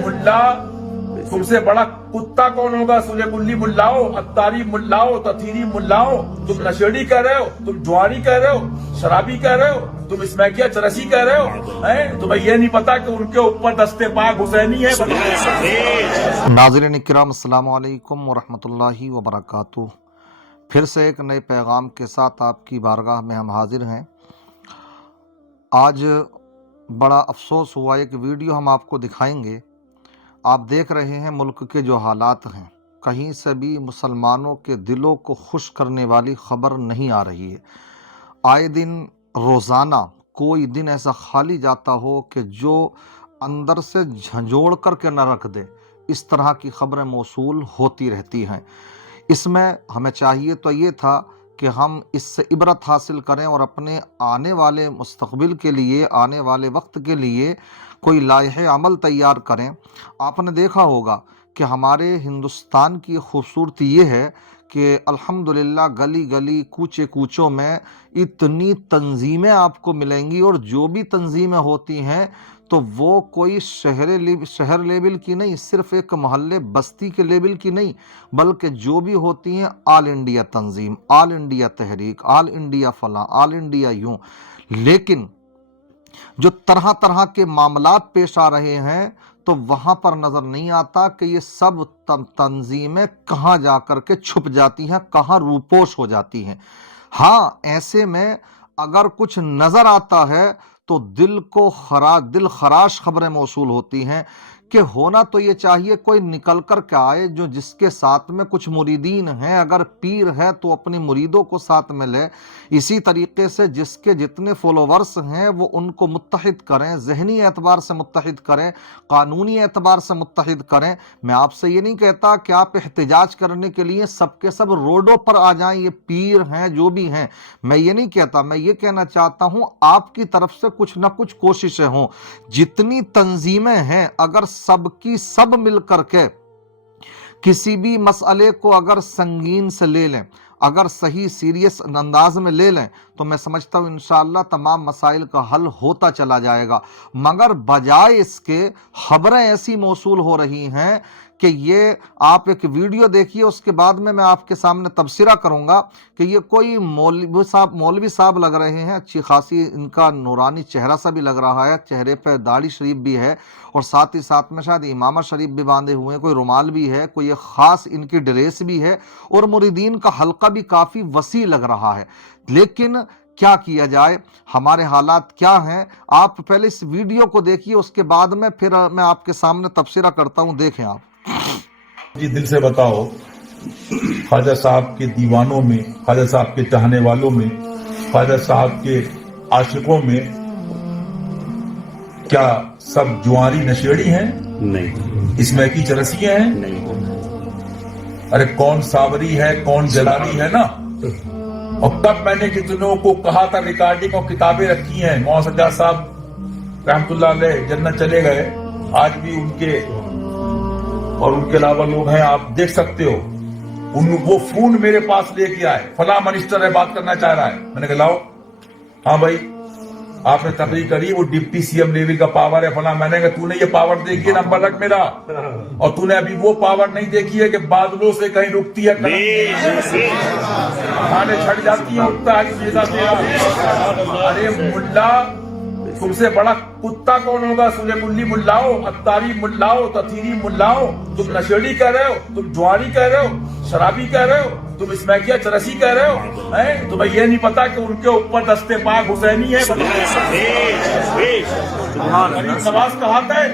मुल्ला, तुमसे बड़ा कुत्ता कौन होगा? सुलेकुल्ली मुल्लाओ, अत्तारी मुल्लाओ, तथीरी मुल्लाओ, तुम नशेड़ी कह रहे हो, तुम जुआरी कह रहे हो, शराबी कह रहे हो, तुम इसमैकिया चरसी कह रहे हो, हैं? तुम्हें ये नहीं पता कि उनके ऊपर दस्ते पाक हुसैनी है। नाज़रीन इकराम, अस्सलाम वालेकुम वरहमतुल्लाहि वबरकातुह। फिर से एक नए पैगाम के साथ आपकी बारगाह में हम हाजिर हैं। आज बड़ा अफसोस हुआ, एक वीडियो हम आपको दिखाएंगे। आप देख रहे हैं मुल्क के जो हालात हैं, कहीं से भी मुसलमानों के दिलों को खुश करने वाली खबर नहीं आ रही है। आए दिन रोज़ाना कोई दिन ऐसा खाली जाता हो कि जो अंदर से झंझोड़ करके न रख दे, इस तरह की खबरें मौसूल होती रहती हैं। इसमें हमें चाहिए तो ये था कि हम इससे इबरत हासिल करें और अपने आने वाले मुस्तक़बिल के लिए, आने वाले वक्त के लिए कोई लाइहे अमल तैयार करें। आपने देखा होगा कि हमारे हिंदुस्तान की खूबसूरती ये है कि अल्हम्दुलिल्लाह गली गली कूचे कूचों में इतनी तंजीमें आपको मिलेंगी, और जो भी तंजीमें होती हैं तो वो कोई शहर लेवल की नहीं, सिर्फ एक मोहल्ले बस्ती के लेवल की नहीं, बल्कि जो भी होती हैं आल इंडिया तंजीम, आल इंडिया तहरीक, आल इंडिया फलां, आल इंडिया यूं। लेकिन जो तरह तरह के मामलात पेश आ रहे हैं तो वहाँ पर नज़र नहीं आता कि ये सब तंजीमें कहाँ जा कर के छुप जाती हैं, कहाँ रूपोश हो जाती हैं। हाँ, ऐसे में अगर कुछ नज़र आता है तो दिल खराश खबरें मौसूल होती हैं कि होना तो ये चाहिए कोई निकल कर के आए जो जिसके साथ में कुछ मुरीदीन हैं, अगर पीर है तो अपने मुरीदों को साथ में ले, इसी तरीके से जिसके जितने फॉलोवर्स हैं वो उनको मुत्तहिद करें, ज़हनी एतबार से मुत्तहिद करें, कानूनी एतबार से मुत्तहिद करें। मैं आपसे ये नहीं कहता कि आप एहतजाज करने के लिए सब के सब रोडों पर आ जाएं, ये पीर हैं जो भी हैं, मैं ये नहीं कहता। मैं ये कहना चाहता हूँ आपकी तरफ से कुछ ना कुछ कोशिशें हों। जितनी तंजीमें हैं, अगर सबकी सब मिल करके किसी भी मसले को अगर संगीन से ले लें, अगर सही सीरियस अंदाज में ले लें, तो मैं समझता हूँ इंशाअल्लाह तमाम मसाइल का हल होता चला जाएगा। मगर बजाय इसके खबरें ऐसी मौसूल हो रही हैं कि ये आप एक वीडियो देखिए, उसके बाद में मैं आपके सामने तबसरा करूंगा कि ये कोई मौलवी साहब लग रहे हैं। अच्छी खासी इनका नूरानी चेहरा सा भी लग रहा है, चेहरे पे दाढ़ी शरीफ भी है, और साथ ही साथ में शायद इमामा शरीफ भी बांधे हुए हैं, कोई रुमाल भी है, कोई एक ख़ास इनकी ड्रेस भी है, और मुरीदीन का हल्का भी काफ़ी वसी लग रहा है। लेकिन क्या किया जाए, हमारे हालात क्या हैं, आप पहले इस वीडियो को देखिए, उसके बाद में फिर मैं आपके सामने तबसरा करता हूँ। देखें आप जी, दिल से बताओ, ख्वाजा साहब के दीवानों में, ख्वाजा साहब के चाहने वालों में, ख्वाजा साहब के आशिकों में क्या सब जुआरी नशेड़ी हैं? नहीं। इसमैकी चरसियां हैं? नहीं। अरे कौन सावरी है, कौन जलाली है ना। और तब मैंने कितनों को कहा था, रिकॉर्डिंग और किताबें रखी हैं। मौलाना सज्जाद साहब रहमतुल्लाह अलैह जन्नत चले गए, आज भी उनके और उनके अलावा लोग हैं, आप देख सकते हो। वो फोन मेरे पास लेके आए, फला मिनिस्टर है, बात करना चाह रहा है। मैंने कहा लाओ। हाँ भाई, आपने तकरीर करी, वो डिप्टी सीएम लेवल का पावर है फला। मैंने कहा तूने ये पावर देखी है नंबर रख मेरा, और तूने अभी वो पावर नहीं देखी है कि बादलों से कहीं रुकती है, खाने छट जाती है, उठता है। अरे मुल्ला, तुमसे बड़ा कुत्ता कौन होगा? सुलेकुल्ली मुल्लाओ, अत्तारी मुल्लाओ, तथीरी मुल्लाओ, तुम नशेड़ी कह रहे हो, तुम जुआरी कह रहे हो, शराबी कह रहे हो, तुम इसमैकिया चरसी कह रहे हो, हैं? तुम्हें ये नहीं पता कि उनके ऊपर दस्ते पाक हुसैनी है। नवाज का हाथ है,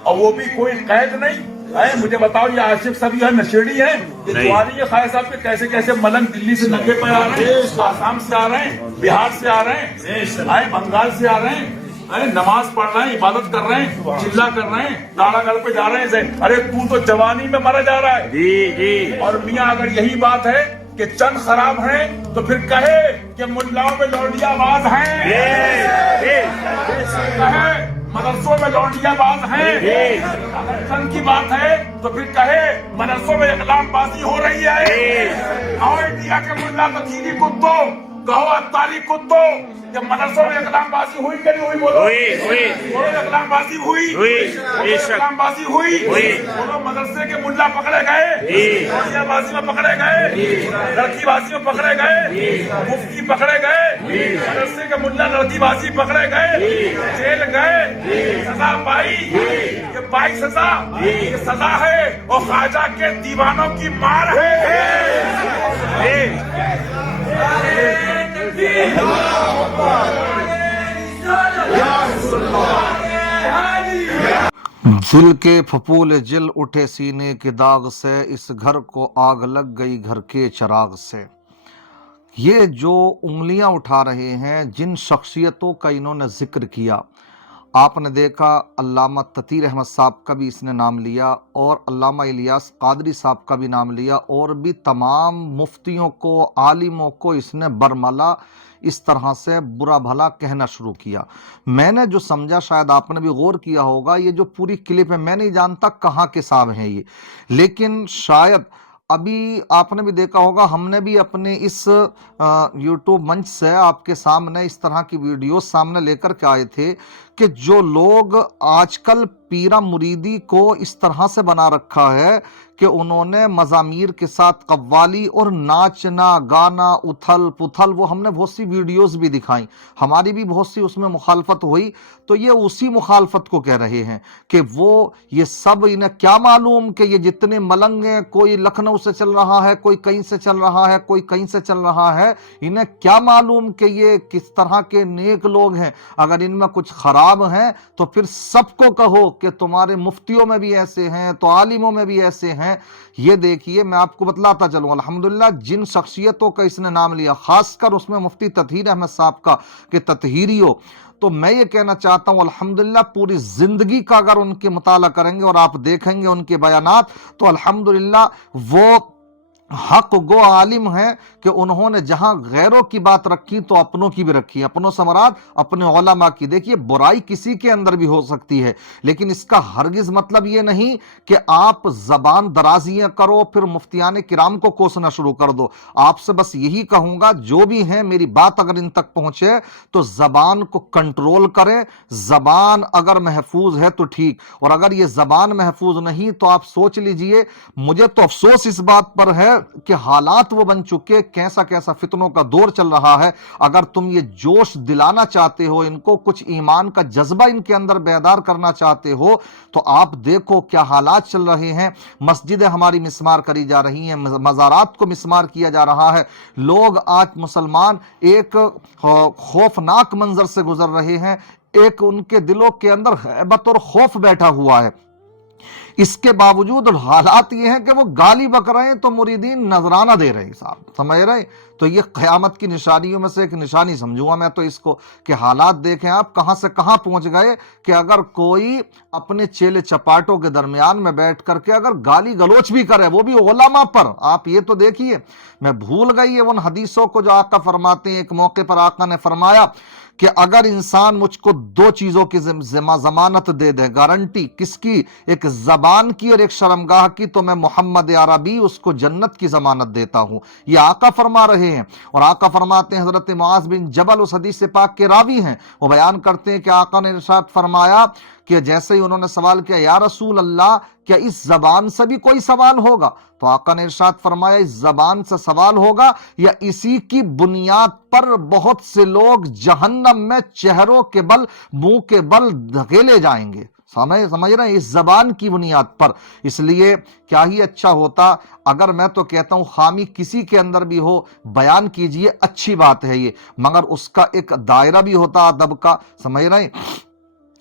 और वो भी कोई कैद नहीं है। मुझे बताओ, ये आशिक सभी है नशेड़ी है? ये जुआरी है? ख्वाजा साहब के कैसे कैसे मलंग दिल्ली से नंगे पे आ रहे हैं, आसाम से आ रहे हैं, बिहार से आ रहे हैं, बंगाल से आ रहे हैं, नमाज पढ़ रहे हैं, इबादत कर रहे हैं, चिल्ला कर रहे हैं, नारागढ़ पे जा रहे हैं। अरे तू तो जवानी में मरा जा रहा है। जी जी। और मियाँ अगर यही बात है कि चंद खराब हैं, तो फिर कहे कि मुल्लाओं में लौंडियाबाज हैं, कहे मदरसों में लौंडियाबाज हैं। अगर चंद की बात है तो फिर कहे मदरसों में इकलामबाजी हो रही है। और इंडिया के मुल्ला तकीरी कुत्तों, कहो अत्तारी कुत्तो, जब मदरसों में इकलामबाजी हुई कि नहीं हुई? बोलो बोलो, इकलामबाजी हुई, इकलामबाजी हुई। बोलो, मदरसे के मुल्ला पकड़े गए, बाजी में पकड़े गए, लड़कीबाजी में पकड़े गए, मुफ्ती पकड़े गए, मदरसे के मुल्ला लड़कीबाजी पकड़े गए, जेल गए, सजा पाई। ये पाई सजा, ये सजा है और ख्वाजा के दीवानों की मार है। दिल के फपूले जिल उठे सीने के दाग से, इस घर को आग लग गई घर के चिराग से। ये जो उंगलियां उठा रहे हैं, जिन शख्सियतों का इन्होंने जिक्र किया, आपने देखा अल्लामा तकीर अहमद साहब का भी इसने नाम लिया और अल्लामा इलियास कादरी साहब का भी नाम लिया, और भी तमाम मुफ्तियों को, आलिमों को इसने बरमला इस तरह से बुरा भला कहना शुरू किया। मैंने जो समझा, शायद आपने भी गौर किया होगा, ये जो पूरी क्लिप है, मैं नहीं जानता कहाँ के साहब हैं ये, लेकिन शायद अभी आपने भी देखा होगा, हमने भी अपने इस यूट्यूब मंच से आपके सामने इस तरह की वीडियो सामने लेकर के आए थे कि जो लोग आजकल पीरा मुरीदी को इस तरह से बना रखा है कि उन्होंने मज़ामीर के साथ कव्वाली और नाचना गाना उथल पुथल, वो हमने बहुत सी वीडियोस भी दिखाई, हमारी भी बहुत सी उसमें मुखालफत हुई। तो ये उसी मुखालफत को कह रहे हैं कि वो ये सब, इन्हें क्या मालूम कि ये जितने मलंग हैं, कोई लखनऊ से चल रहा है, कोई कहीं से चल रहा है, कोई कहीं से चल रहा है, इन्हें क्या मालूम कि ये किस तरह के नेक लोग हैं। अगर इनमें कुछ खराब हैं तो फिर सबको कहो कि तुम्हारे मुफ्तियों में भी ऐसे हैं, तो आलिमों में भी ऐसे हैं। ये देखिए, मैं आपको बतलाता चलूं, अल्हम्दुलिल्लाह जिन शख्सियतों का इसने नाम लिया, खासकर उसमें मुफ्ती ततहीर अहमद साहब का कि ततहीरियों, तो मैं ये कहना चाहता हूं अल्हम्दुलिल्लाह पूरी जिंदगी का अगर उनके मुताला करेंगे और आप देखेंगे उनके बयानात, तो अल्हम्दुलिल्लाह वो हक गो आलिम है कि उन्होंने जहां गैरों की बात रखी तो अपनों की भी रखी, अपनों से मुराद अपने उलमा की। देखिए, बुराई किसी के अंदर भी हो सकती है, लेकिन इसका हरगिज मतलब ये नहीं कि आप जबान दराजियां करो फिर मुफ्तियान किराम को कोसना शुरू कर दो। आपसे बस यही कहूंगा, जो भी है मेरी बात अगर इन तक पहुंचे तो जबान को कंट्रोल करें। जबान अगर महफूज है तो ठीक, और अगर ये जबान महफूज नहीं तो आप सोच लीजिए। मुझे तो अफसोस इस बात पर है कि हालात वो बन चुके, कैसा कैसा फितनों का दौर चल रहा है। अगर तुम ये जोश दिलाना चाहते हो इनको, कुछ ईमान का जज्बा इनके अंदर बेदार करना चाहते हो, तो आप देखो क्या हालात चल रहे हैं। मस्जिदें हमारी मिस्मार करी जा रही हैं, मज़ारात को मिस्मार किया जा रहा है। लोग आज मुसलमान एक खौफनाक मंजर से गुजर रहे हैं, एक उनके दिलों के अंदर हैबत और खौफ बैठा हुआ है। इसके बावजूद हालात ये हैं कि वो गाली बक रहे हैं तो मुरीदीन नजराना दे रहे हैं, साहब समझ रहे। तो ये क़यामत की निशानियों में से एक निशानी समझूंगा मैं तो इसको, कि हालात देखें आप कहां से कहां पहुंच गए कि अगर कोई अपने चेले चपाटों के दरमियान में बैठ करके अगर गाली गलोच भी करे, वो भी उलमा पर, आप ये तो देखिए। मैं भूल गई है उन हदीसों को जो आका फरमाते हैं, एक मौके पर आका ने फरमाया कि अगर इंसान मुझको दो चीजों की जमानत दे दे, गारंटी किसकी, एक जबान की और एक शर्मगाह की, तो मैं मोहम्मद अरबी उसको जन्नत की जमानत देता हूं। ये आका फरमा रहे हैं। और आका फरमाते हैं, हजरत मुआज बिन जबल उस हदीस पाक के रावी हैं, वो बयान करते हैं कि आका ने इरशाद फरमाया कि जैसे ही उन्होंने सवाल किया, या रसूल अल्लाह क्या इस जबान से भी कोई सवाल होगा? तो आका ने इरशाद फरमाया, इस जबान से सवाल होगा या इसी की बुनियाद पर बहुत से लोग जहन्नम में चेहरों के बल, मुंह के बल धकेले जाएंगे। समझ रहे हैं, इस जबान की बुनियाद पर। इसलिए क्या ही अच्छा होता अगर, मैं तो कहता हूं खामी किसी के अंदर भी हो बयान कीजिए, अच्छी बात है ये, मगर उसका एक दायरा भी होता अदब का, समझ रहे हैं।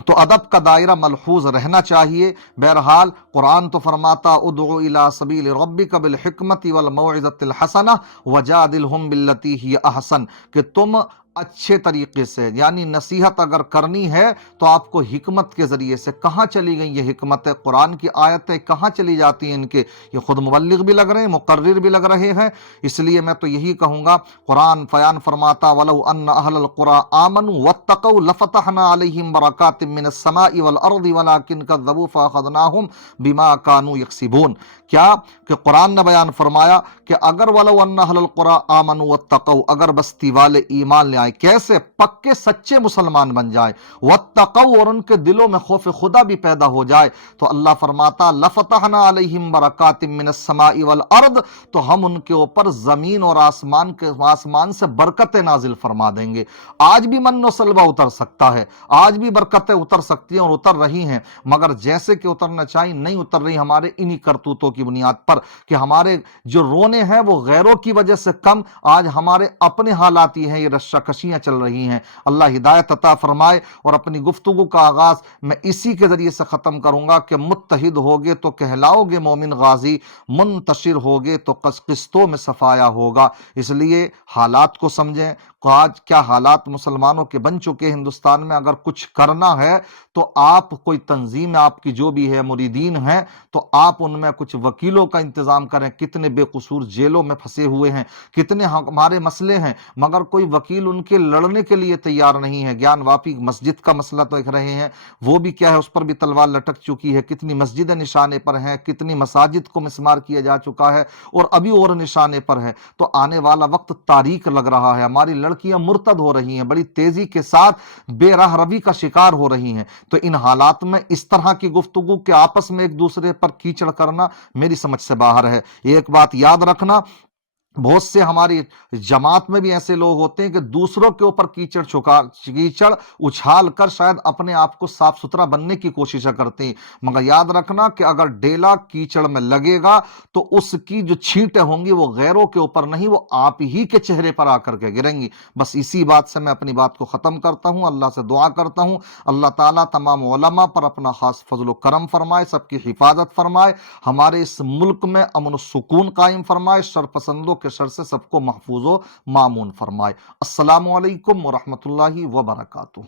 तो अदब का दायरा मलहूज रहना चाहिए। बहरहाल कुरान तो फरमाता, उदउ इला सबील रब्बिका बिल हिकमति वल मौइज़तिल हसना वजादिलहुम बिल्लती हिय अहसन, कि तुम اچھے طریقے سے، یعنی نصیحت اگر کرنی ہے تو آپ کو حکمت کے ذریعے سے. کہاں چلی گئی یہ حکمت؟ قرآن کی آیتیں کہاں چلی جاتی ہیں ان کے؟ یہ خود مبلغ بھی لگ رہے ہیں، مقرر بھی لگ رہے ہیں. اس لیے میں تو یہی کہوں گا، قرآن بیان فرماتا وَلَوْ أَنَّ أَهْلَ الْقُرَىٰ آمَنُوا وَاتَّقَوْا لَفَتَحْنَا عَلَيْهِمْ بَرَكَاتٍ مِّنَ السَّمَاءِ وَالْأَرْضِ وَلَٰكِنْ كَذَّبُوا فَأَخَذْنَاهُمْ بِمَا كَانُوا يَكْسِبُونَ. کیا کہ قرآن نے بیان فرمایا کہ اگر وَلَوْ أَنَّ أَهْلَ الْقُرَىٰ آمَنُوا وَاتَّقَوْا، اگر بستی والے ایمان لے آئے، کیسے؟ پکے سچے مسلمان بن جائے، وَاتَّقَوْا، اور ان کے دلوں میں خوف خدا بھی پیدا ہو جائے، تو اللہ فرماتا لَفَتَحْنَا عَلَيْهِمْ بَرَكَاتٍ مِّنَ السَّمَاءِ وَالْأَرْضِ، تو ہم ان کے اوپر زمین اور آسمان سے برکتیں نازل فرما دیں گے. آج بھی من و سلوہ اتر سکتا ہے، آج بھی برکتیں اتر سکتی ہیں اور اتر رہی ہیں، مگر جیسے کہ اترنا چاہیے نہیں اتر رہی، ہمارے انہی کرتوتوں کی بنیاد پر کہ ہمارے جو رونے ہیں وہ غیروں کی وجہ سے کم، آج ہمارے اپنے حالات ہی ہیں، یہ رشہ کشیاں چل رہی ہیں. اللہ ہدایت عطا فرمائے. اور اپنی گفتگو کا آغاز میں اسی کے ذریعے سے ختم کروں گا کہ متحد ہوگے تو کہلاؤ گے مومن غازی، منتشر ہوگے تو قسطوں میں صفایا ہوگا. اس لیے حالات کو سمجھیں. آج کیا حالات مسلمانوں کے بن چکے ہندوستان میں. اگر کچھ کرنا ہے تو آپ کوئی تنظیم آپ کی جو بھی ہے، مریدین ہیں، تو آپ ان میں کچھ وکیلوں کا انتظام کریں. کتنے بے قصور جیلوں میں پھنسے ہوئے ہیں، کتنے ہمارے مسئلے ہیں، مگر کوئی وکیل ان کے لڑنے کے لیے تیار نہیں ہے. گیان واپی مسجد کا مسئلہ تو دیکھ رہے ہیں، وہ بھی کیا ہے، اس پر بھی تلوار لٹک چکی ہے. کتنی مسجدیں نشانے پر ہیں، کتنی مساجد کو مسمار کیا جا چکا ہے اور ابھی اور نشانے پر ہے. تو آنے والا وقت تاریک لگ رہا ہے. ہماری لڑکیاں مرتد ہو رہی ہیں، بڑی تیزی کے ساتھ بے راہ روی کا شکار ہو رہی ہیں. تو ان حالات میں اس طرح کی گفتگو کے آپس میں ایک دوسرے پر کیچڑ کرنا میری سمجھ سے باہر ہے. ایک بات یاد رکھنا، بہت سے ہماری جماعت میں بھی ایسے لوگ ہوتے ہیں کہ دوسروں کے اوپر کیچڑ اچھال کر شاید اپنے آپ کو صاف ستھرا بننے کی کوششیں کرتے ہیں. مگر یاد رکھنا کہ اگر ڈیلا کیچڑ میں لگے گا تو اس کی جو چھینٹیں ہوں گی وہ غیروں کے اوپر نہیں، وہ آپ ہی کے چہرے پر آ کر کے گریں گی. بس اسی بات سے میں اپنی بات کو ختم کرتا ہوں. اللہ سے دعا کرتا ہوں اللہ تعالیٰ تمام علماء پر اپنا خاص فضل و کرم فرمائے، سب کی حفاظت فرمائے، ہمارے اس ملک میں امن و سکون قائم فرمائے، شر پسندوں کے شر سے سب کو محفوظ و مامون فرمائے. السلام علیکم ورحمۃ اللہ وبرکاتہ.